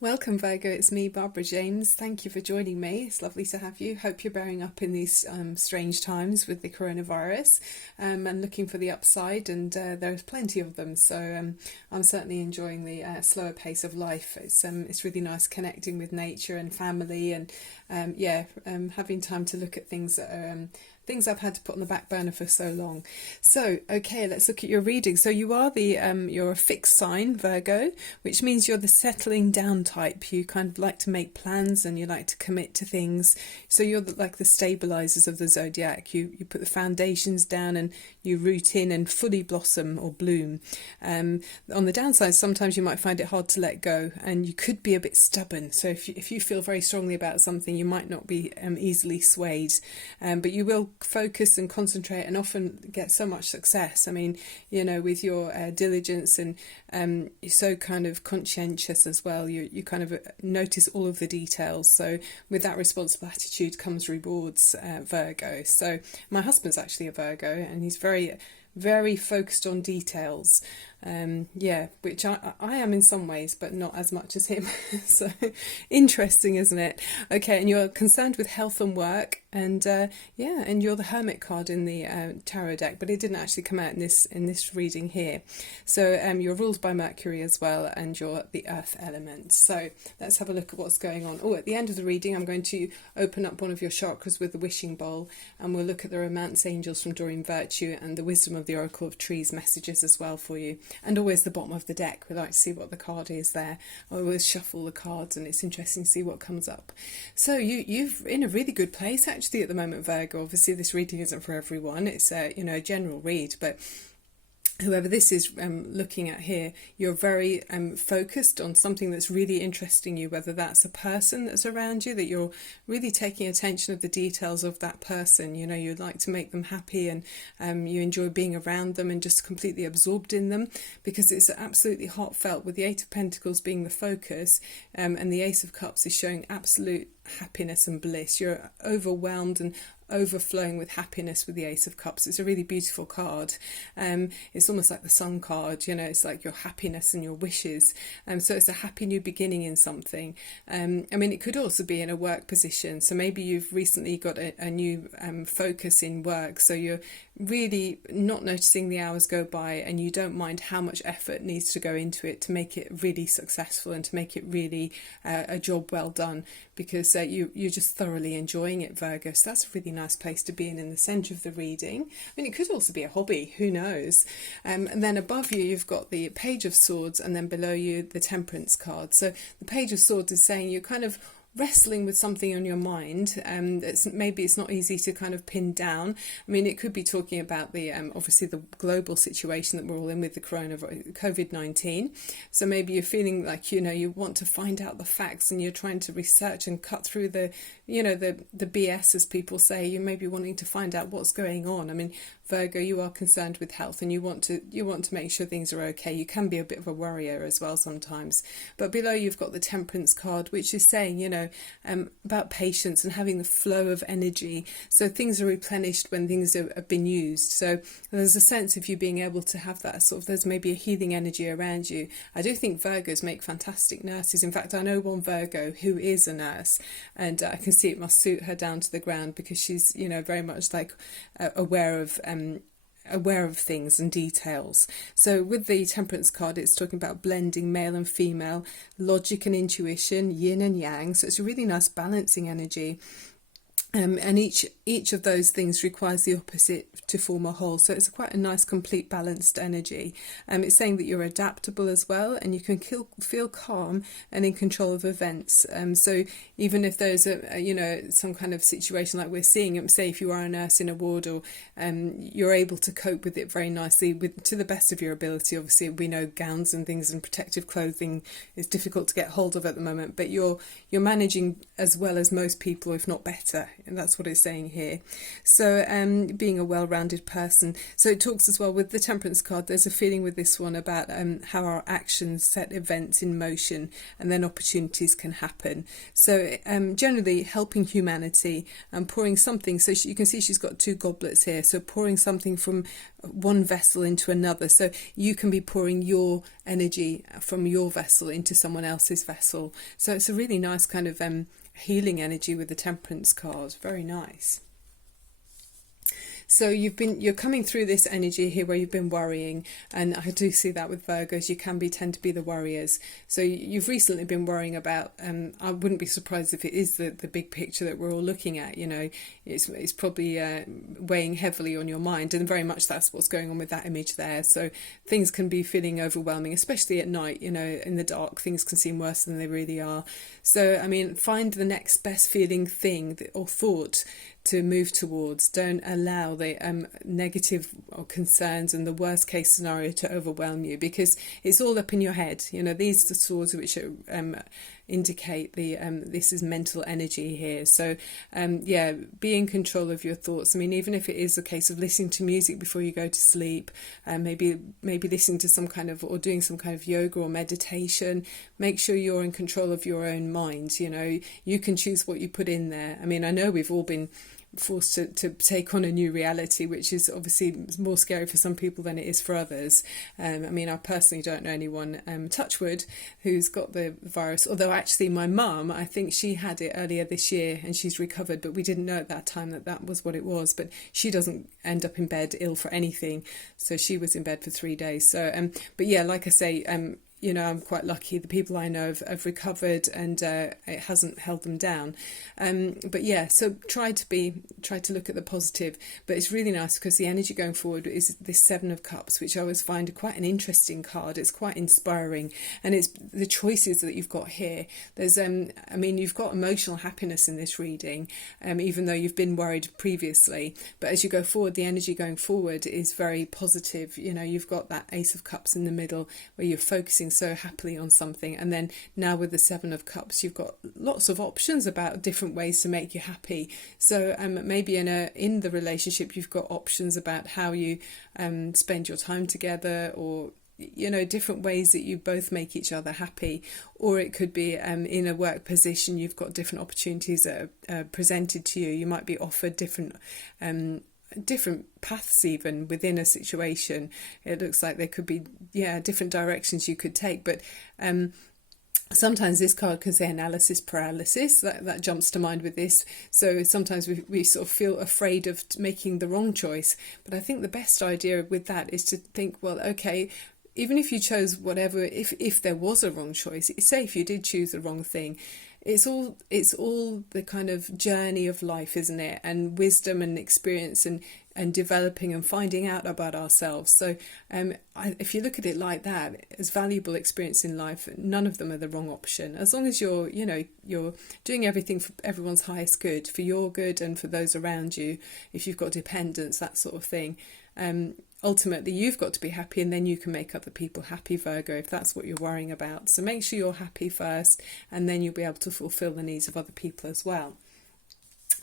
Welcome, Virgo. It's me, Barbara James. Thank you for joining me. It's lovely to have you. Hope you're bearing up in these strange times with the coronavirus and looking for the upside, and there's plenty of them. So I'm certainly enjoying the slower pace of life. It's really nice connecting with nature and family, and having time to look at things that are things I've had to put on the back burner for so long. So, okay, let's look at your reading. So you are you're a fixed sign, Virgo, which means you're the settling down type. You kind of like to make plans and you like to commit to things. So you're like the stabilizers of the zodiac. You put the foundations down and you root in and fully blossom or bloom. On the downside, sometimes you might find it hard to let go, and you could be a bit stubborn. So if you feel very strongly about something, you might not be easily swayed, but you will focus and concentrate and often get so much success. I mean, with your diligence, and you're so kind of conscientious as well. You kind of notice all of the details. So with that responsible attitude comes rewards, Virgo. So my husband's actually a Virgo, and he's very focused on details, which I am in some ways, but not as much as him. So interesting, isn't it? Okay, and you're concerned with health and work, and and you're the Hermit card in the tarot deck, but it didn't actually come out in this reading here. So you're ruled by Mercury as well, and you're the Earth element. So let's have a look at what's going on. At the end of the reading, I'm going to open up one of your chakras with the wishing bowl, and we'll look at the Romance Angels from Doreen Virtue and the Wisdom of the Oracle of Trees messages as well for you. And always the bottom of the deck, we like to see what the card is there. I always shuffle the cards, and it's interesting to see what comes up. So you're in a really good place actually at the moment, Virgo. Obviously this reading isn't for everyone. It's a general read, but whoever this is looking at here, you're very focused on something that's really interesting you, whether that's a person that's around you, that you're really taking attention of the details of that person. You'd like to make them happy, and you enjoy being around them and just completely absorbed in them, because it's absolutely heartfelt, with the Eight of Pentacles being the focus, and the Ace of Cups is showing absolute happiness and bliss. You're overwhelmed and overflowing with happiness with the Ace of Cups. It's a really beautiful card. It's almost like the Sun card, it's like your happiness and your wishes. So it's a happy new beginning in something. It could also be in a work position. So maybe you've recently got a new focus in work. So you're really not noticing the hours go by, and you don't mind how much effort needs to go into it to make it really successful and to make it really a job well done, because you're just thoroughly enjoying it, Virgo. So that's a really nice place to be in the centre of the reading. It could also be a hobby, who knows. And then above you, you've got the Page of Swords, and then below you, the Temperance card. So the Page of Swords is saying you're kind of wrestling with something on your mind, maybe it's not easy to kind of pin down. It could be talking about the obviously the global situation that we're all in with the COVID-19. So maybe you're feeling like you want to find out the facts, and you're trying to research and cut through the BS, as people say. You may be wanting to find out what's going on. Virgo, you are concerned with health, and you want to make sure things are okay. You can be a bit of a worrier as well sometimes. But below you've got the Temperance card, which is saying about patience and having the flow of energy. So things are replenished when things have been used. So there's a sense of you being able to have that there's maybe a healing energy around you. I do think Virgos make fantastic nurses. In fact, I know one Virgo who is a nurse, and I can see it must suit her down to the ground, because she's very much like aware of things and details. So with the Temperance card, it's talking about blending male and female, logic and intuition, yin and yang. So it's a really nice balancing energy. And each of those things requires the opposite to form a whole. So it's quite a nice, complete, balanced energy. It's saying that you're adaptable as well, and you can feel calm and in control of events. So even if there's some kind of situation like we're seeing, say if you are a nurse in a ward, or you're able to cope with it very nicely to the best of your ability. Obviously, we know gowns and things and protective clothing is difficult to get hold of at the moment, but you're managing as well as most people, if not better. that's what it's saying here. So being a well-rounded person. So it talks as well with the Temperance card, there's a feeling with this one about how our actions set events in motion and then opportunities can happen. So generally helping humanity and pouring something. So you can see she's got two goblets here. So pouring something from one vessel into another. So you can be pouring your energy from your vessel into someone else's vessel. So it's a really nice kind of healing energy with the Temperance card. Very nice. So you're coming through this energy here where you've been worrying, and I do see that with Virgos, you tend to be the worriers. So you've recently been worrying about, I wouldn't be surprised if it is the big picture that we're all looking at, you know, it's probably weighing heavily on your mind, and very much that's what's going on with that image there. So things can be feeling overwhelming, especially at night, you know, in the dark, things can seem worse than they really are. So, I mean, find the next best feeling thing or thought to move towards. Don't allow the negative or concerns and the worst case scenario to overwhelm you, because it's all up in your head. You know, these are the swords which indicate the this is mental energy here. So yeah, be in control of your thoughts. I mean, even if it is a case of listening to music before you go to sleep, maybe listening to some kind of, or doing some kind of yoga or meditation, make sure you're in control of your own mind. You know, you can choose what you put in there. I mean, I know we've all been forced to take on a new reality, which is obviously more scary for some people than it is for others. I mean, I personally don't know anyone, touch wood, who's got the virus, although actually my mum, I think she had it earlier this year and she's recovered, but we didn't know at that time that was what it was. But she doesn't end up in bed ill for anything, so she was in bed for 3 days. So but yeah, like I say, you know, I'm quite lucky. The people I know have recovered, and it hasn't held them down. But yeah, so try to look at the positive. But it's really nice because the energy going forward is this Seven of Cups, which I always find quite an interesting card. It's quite inspiring, and it's the choices that you've got here. There's, I mean, you've got emotional happiness in this reading, even though you've been worried previously. But as you go forward, the energy going forward is very positive. You know, you've got that Ace of Cups in the middle where you're focusing so happily on something, and then now with the Seven of Cups you've got lots of options about different ways to make you happy. So maybe in the relationship you've got options about how you spend your time together, or you know, different ways that you both make each other happy. Or it could be in a work position, you've got different opportunities that are presented to you. You might be offered different paths even within a situation. It looks like there could be different directions you could take, but sometimes this card can say analysis paralysis. That jumps to mind with this. So sometimes we sort of feel afraid of making the wrong choice, but I think the best idea with that is to think, well, okay, even if you chose whatever, if there was a wrong choice, say if you did choose the wrong thing, it's all the kind of journey of life, isn't it? And wisdom and experience and developing and finding out about ourselves. So if you look at it like that, as valuable experience in life, none of them are the wrong option. As long as you're doing everything for everyone's highest good, for your good and for those around you, if you've got dependents, that sort of thing. Ultimately, you've got to be happy, and then you can make other people happy, Virgo, if that's what you're worrying about. So make sure you're happy first, and then you'll be able to fulfill the needs of other people as well.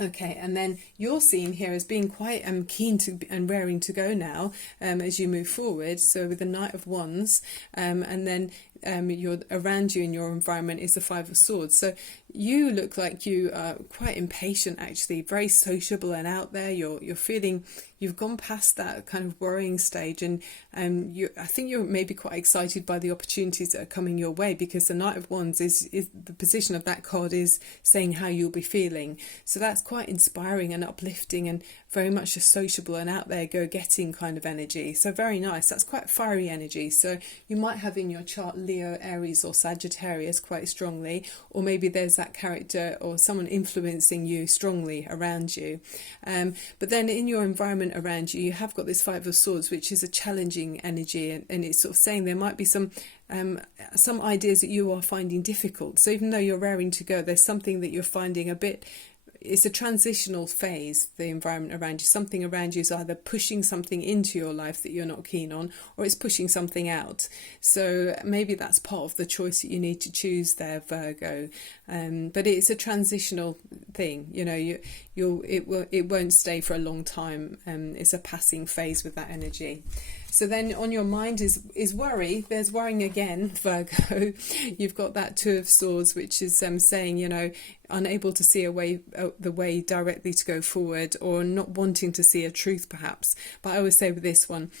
Okay, and then you're seen here as being quite keen to and raring to go now as you move forward. So with the Knight of Wands, and then you're around you in your environment is the Five of Swords. So you look like you are quite impatient, actually, very sociable and out there. You're feeling you've gone past that kind of worrying stage, and I think you're maybe quite excited by the opportunities that are coming your way, because the Knight of Wands is the position of that card is saying how you'll be feeling. So that's quite inspiring and uplifting, and very much a sociable and out there go-getting kind of energy. So very nice. That's quite fiery energy. So you might have in your chart Leo, Aries or Sagittarius quite strongly, or maybe there's that character or someone influencing you strongly around you. But then in your environment around you, you have got this Five of Swords, which is a challenging energy, and it's sort of saying there might be some ideas that you are finding difficult. So even though you're raring to go, there's something that you're finding a bit it's a transitional phase, the environment around you. Something around you is either pushing something into your life that you're not keen on, or it's pushing something out. So maybe that's part of the choice that you need to choose there, Virgo. But it's a transitional thing, you know, it won't stay for a long time. It's a passing phase with that energy. So then on your mind is worry. There's worrying again, Virgo. You've got that Two of Swords, which is saying, you know, unable to see the way directly to go forward, or not wanting to see a truth perhaps. But I always say with this one,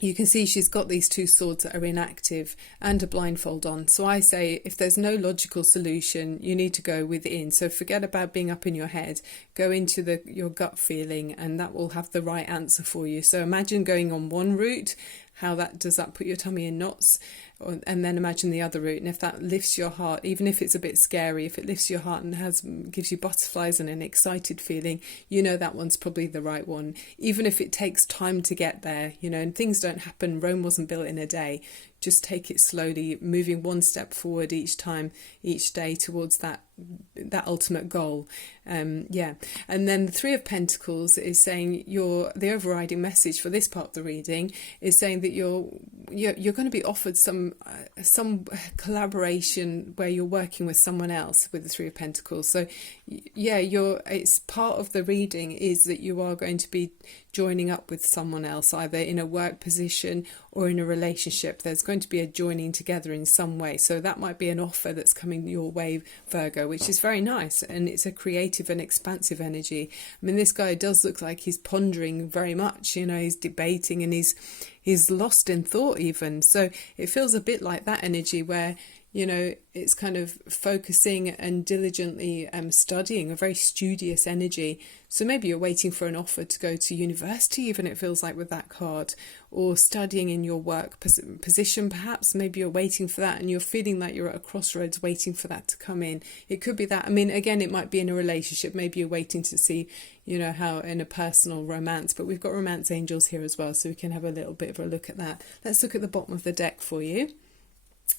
you can see she's got these two swords that are inactive and a blindfold on. So I say, if there's no logical solution, you need to go within. So forget about being up in your head. Go into your gut feeling, and that will have the right answer for you. So imagine going on one route. Does that put your tummy in knots? And then imagine the other route, and if that lifts your heart, even if it's a bit scary, if it lifts your heart and gives you butterflies and an excited feeling, you know that one's probably the right one. Even if it takes time to get there, you know, and things don't happen. Rome wasn't built in a day. Just take it slowly, moving one step forward each time, each day towards that ultimate goal. And then the Three of Pentacles is saying the overriding message for this part of the reading is saying that you're going to be offered some collaboration where you're working with someone else with the Three of Pentacles. So it's part of the reading is that you are going to be joining up with someone else, either in a work position or in a relationship. There's going to be a joining together in some way. So that might be an offer that's coming your way, Virgo, which is very nice, and it's a creative and expansive energy. I mean, this guy does look like he's pondering very much, you know, he's debating, and he's lost in thought even. So it feels a bit like that energy where, you know, it's kind of focusing and diligently studying, a very studious energy. So maybe you're waiting for an offer to go to university, even it feels like with that card, or studying in your work position perhaps. Maybe you're waiting for that and you're feeling like you're at a crossroads waiting for that to come in. It could be that. I mean, again, it might be in a relationship. Maybe you're waiting to see, you know, how in a personal romance, but we've got romance angels here as well, so we can have a little bit of a look at that. Let's look at the bottom of the deck for you.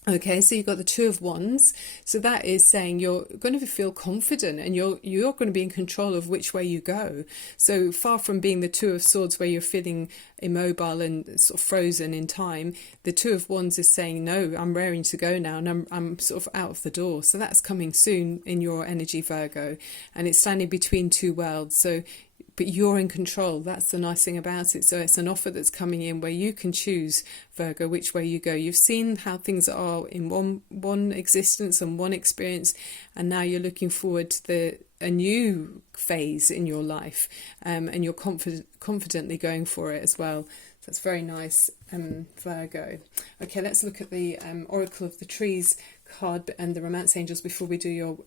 Okay, so you've got the Two of Wands. So that is saying you're going to feel confident, and you're going to be in control of which way you go. So far from being the Two of Swords where you're feeling immobile and sort of frozen in time, the Two of Wands is saying, no, I'm raring to go now, and I'm sort of out of the door. So that's coming soon in your energy, Virgo, and it's standing between two worlds. So but you're in control. That's the nice thing about it. So it's an offer that's coming in where you can choose, Virgo, which way you go. You've seen how things are in one existence and one experience, and now you're looking forward to a new phase in your life, and you're confidently going for it as well. So that's very nice, Virgo. Okay, let's look at the Oracle of the Trees card and the Romance Angels before we do your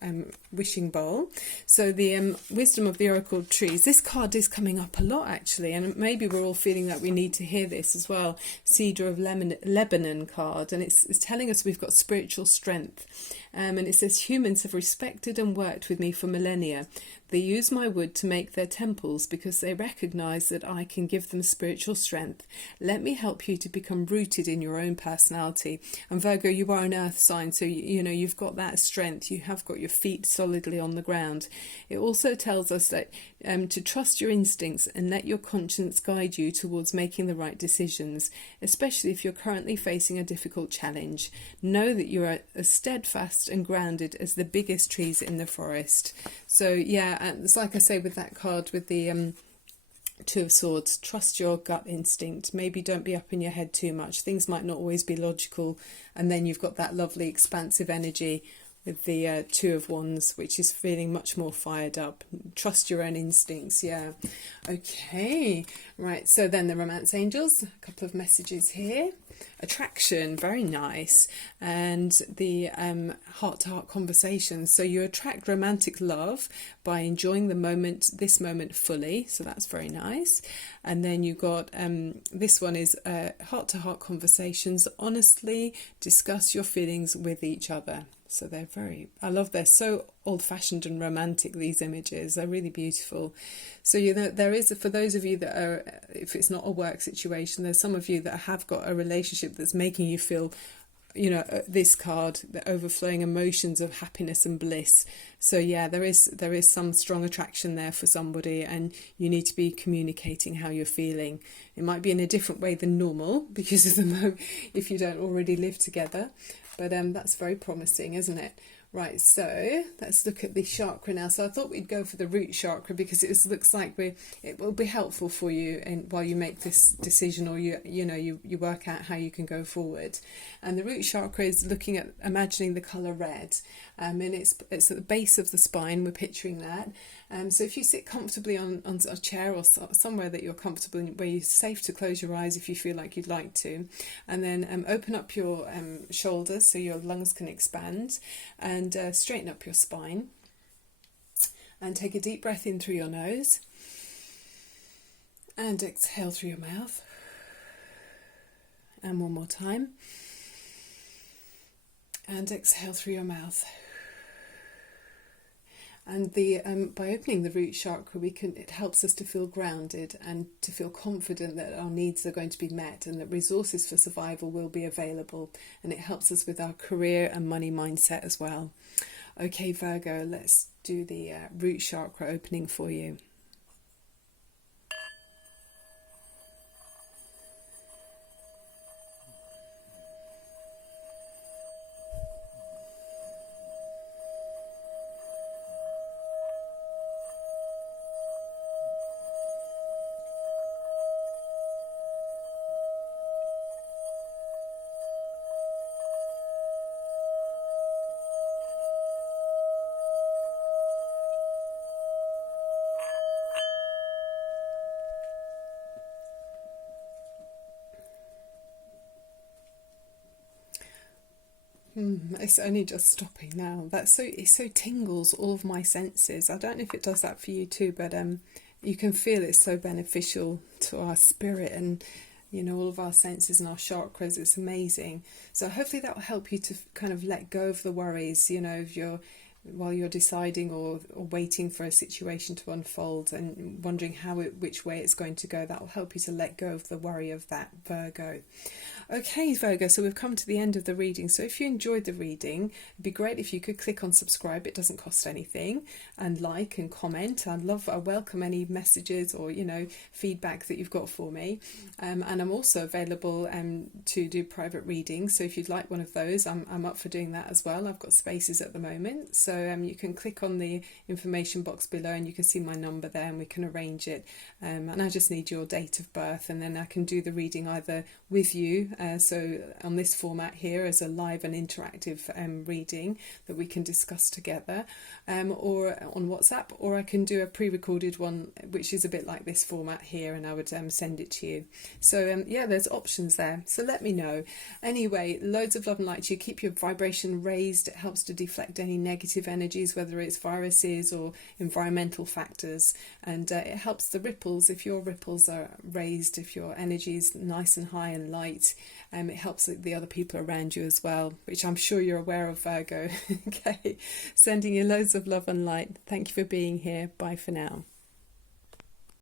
wishing bowl. So the Wisdom of the Oracle of Trees, this card is coming up a lot actually, and maybe we're all feeling that we need to hear this as well. Cedar of Lebanon card, and it's telling us we've got spiritual strength, and it says humans have respected and worked with me for millennia. They use my wood to make their temples because they recognize that I can give them spiritual strength. Let me help you to become rooted in your own personality. And Virgo, you are an earth sign, so you know you've got that strength. You have got your feet solidly on the ground. It also tells us that to trust your instincts and let your conscience guide you towards making the right decisions, especially if you're currently facing a difficult challenge. Know that you are as steadfast and grounded as the biggest trees in the forest. So yeah, and it's like I say with that card with the Two of Swords, trust your gut instinct. Maybe don't be up in your head too much. Things might not always be logical. And then you've got that lovely expansive energy with the Two of Wands, which is feeling much more fired up. Trust your own instincts, yeah. Okay, right, so then the Romance Angels, a couple of messages here. Attraction, very nice. And the heart-to-heart conversations. So you attract romantic love by enjoying this moment fully. So that's very nice. And then you got, this one is heart-to-heart conversations. Honestly discuss your feelings with each other. So they're so old-fashioned and romantic, these images. They're really beautiful. So you know, there is, for those of you that are, if it's not a work situation, there's some of you that have got a relationship that's making you feel this card, the overflowing emotions of happiness and bliss. So yeah, there is some strong attraction there for somebody, and you need to be communicating how you're feeling. It might be in a different way than normal because of the moment if you don't already live together, but that's very promising, isn't it? Right, so let's look at the chakra now. So I thought we'd go for the root chakra because it looks like it will be helpful for you while you make this decision, or you work out how you can go forward. And the root chakra is looking at imagining the colour red, and it's at the base of the spine. We're picturing that. So if you sit comfortably on a chair or somewhere that you're comfortable in, where you're safe to close your eyes if you feel like you'd like to, and then open up your shoulders so your lungs can expand, and straighten up your spine, and take a deep breath in through your nose and exhale through your mouth, and one more time, and exhale through your mouth. And by opening the root chakra, it helps us to feel grounded and to feel confident that our needs are going to be met and that resources for survival will be available. And it helps us with our career and money mindset as well. Okay, Virgo, let's do the root chakra opening for you. It's only just stopping now. It so tingles all of my senses. I don't know if it does that for you too, but you can feel it's so beneficial to our spirit and all of our senses and our chakras. It's amazing. So hopefully that will help you to kind of let go of the worries, while you're deciding or waiting for a situation to unfold and wondering which way it's going to go. That will help you to let go of the worry of that, Virgo. Okay, Virgo, so we've come to the end of the reading. So if you enjoyed the reading, it'd be great if you could click on subscribe. It doesn't cost anything. And like and comment. I welcome any messages or, feedback that you've got for me. And I'm also available to do private readings. So if you'd like one of those, I'm up for doing that as well. I've got spaces at the moment. So you can click on the information box below and you can see my number there, and we can arrange it. And I just need your date of birth, and then I can do the reading either with you, so on this format here as a live and interactive reading that we can discuss together, or on WhatsApp, or I can do a pre-recorded one which is a bit like this format here, and I would send it to you. So yeah, there's options there, so let me know. Anyway, loads of love and light to you. Keep your vibration raised. It helps to deflect any negative energies, whether it's viruses or environmental factors, and it helps the ripples. If your ripples are raised, if your energy is nice and high and light, it helps the other people around you as well, which I'm sure you're aware of, Virgo. Okay, sending you loads of love and light. Thank you for being here. Bye for now.